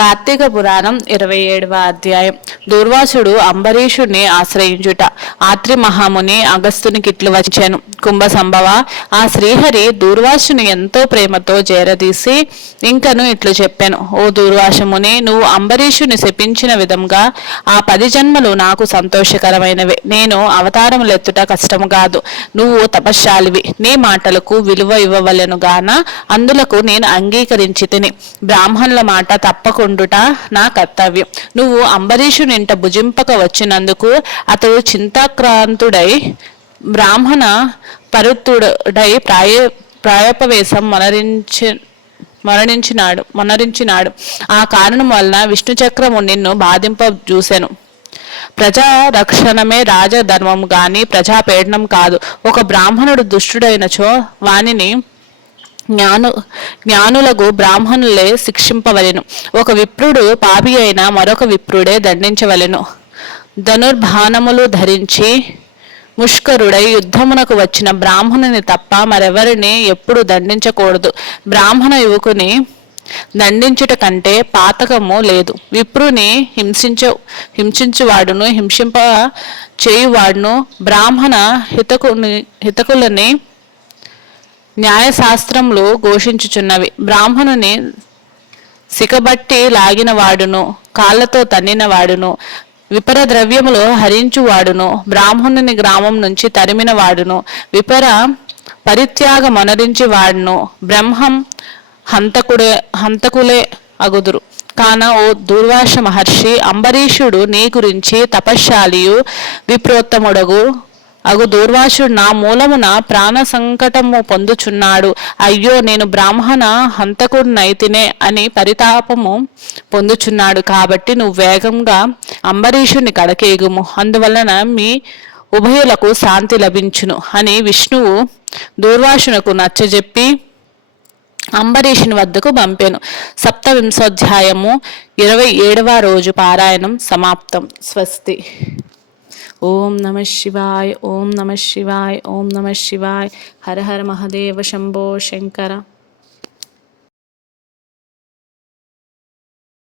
కార్తీక పురాణం ఇరవై ఏడవ అధ్యాయం. దూర్వాసుడు అంబరీషుణ్ణి ఆశ్రయించుట. ఆత్రి మహాముని అగస్తుని కిట్లు వచ్చాను. కుంభ సంభవ ఆ శ్రీహరి దూర్వాసుని ఎంతో ప్రేమతో చేరదీసి ఇంకను ఇట్లు చెప్పాను. ఓ దూర్వాసముని నువ్వు అంబరీషుని శపించిన విధంగా ఆ పది జన్మలు నాకు సంతోషకరమైనవి. నేను అవతారములెత్తుట కష్టము కాదు. నువ్వు తపశ్శాలివి. నీ మాటలకు విలువ ఇవ్వవలెను గాన అందులకు నేను అంగీకరించి తిని బ్రాహ్మణుల మాట తప్పకుండా తప్పకుండుట నా కర్తవ్యం. నువ్వు అంబరీషునింట భుజింపక వచ్చినందుకు అతడు చింతాక్రాంతుడై బ్రాహ్మణ పరుతుడై ప్రాయ ప్రాయోపవేశం మనరించి మరణించినాడు మరణించినాడు. ఆ కారణం వలన విష్ణు చక్రము నిన్ను బాధింప చూశాను ప్రజా రక్షణమే రాజధర్మం గాని ప్రజాపీడనం కాదు. ఒక బ్రాహ్మణుడు దుష్టుడైనచో వానిని జ్ఞాను జ్ఞానులకు బ్రాహ్మణులే శిక్షింపవలెను. ఒక విప్రుడు పాపి అయిన మరొక విప్రుడే దండించవలెను. ధనుర్బాణములు ధరించి ముష్కరుడై యుద్ధమునకు వచ్చిన బ్రాహ్మణుని తప్ప మరెవరిని ఎప్పుడు దండించకూడదు. బ్రాహ్మణ యువకుని దండించుట కంటే పాతకము లేదు. విప్రుని హింసించ హింసించువాడును హింసింప చేయువాడును బ్రాహ్మణ హితకుని హితకులని న్యాయశాస్త్రములు ఘోషించుచున్నవి. బ్రాహ్మణుని సికబట్టి లాగిన వాడును కాళ్ళతో తన్నిన వాడును విపర హరించు హరించువాడును బ్రాహ్మణుని గ్రామం నుంచి తరిమిన వాడును విపర పరిత్యాగ మనరించి వాడును బ్రహ్మం హంతకుడే హంతకులే అగుదురు. కాన ఓ దుర్వాస మహర్షి అంబరీషుడు నీ గురించి తపశ్శాలియు విప్రోత్తముడగు అగు దూర్వాసుడు నా మూలమున ప్రాణ సంకటము పొందుచున్నాడు. అయ్యో నేను బ్రాహ్మణ హంతకుడినైతినే అని పరితాపము పొందుచున్నాడు. కాబట్టి నువ్వు వేగంగా అంబరీషుని కడకేగుము అందువలన మీ ఉభయులకు శాంతి లభించును అని విష్ణువు దూర్వాసునకు నచ్చజెప్పి అంబరీషుని వద్దకు పంపాను. సప్తవింశోధ్యాయము ఇరవై ఏడవ రోజు పారాయణం సమాప్తం. స్వస్తి. ఓం నమ శివాయ ఓం నమ శివాయ ఓం నమ శివాయ. హర హర మహదేవ శంభో శంకర.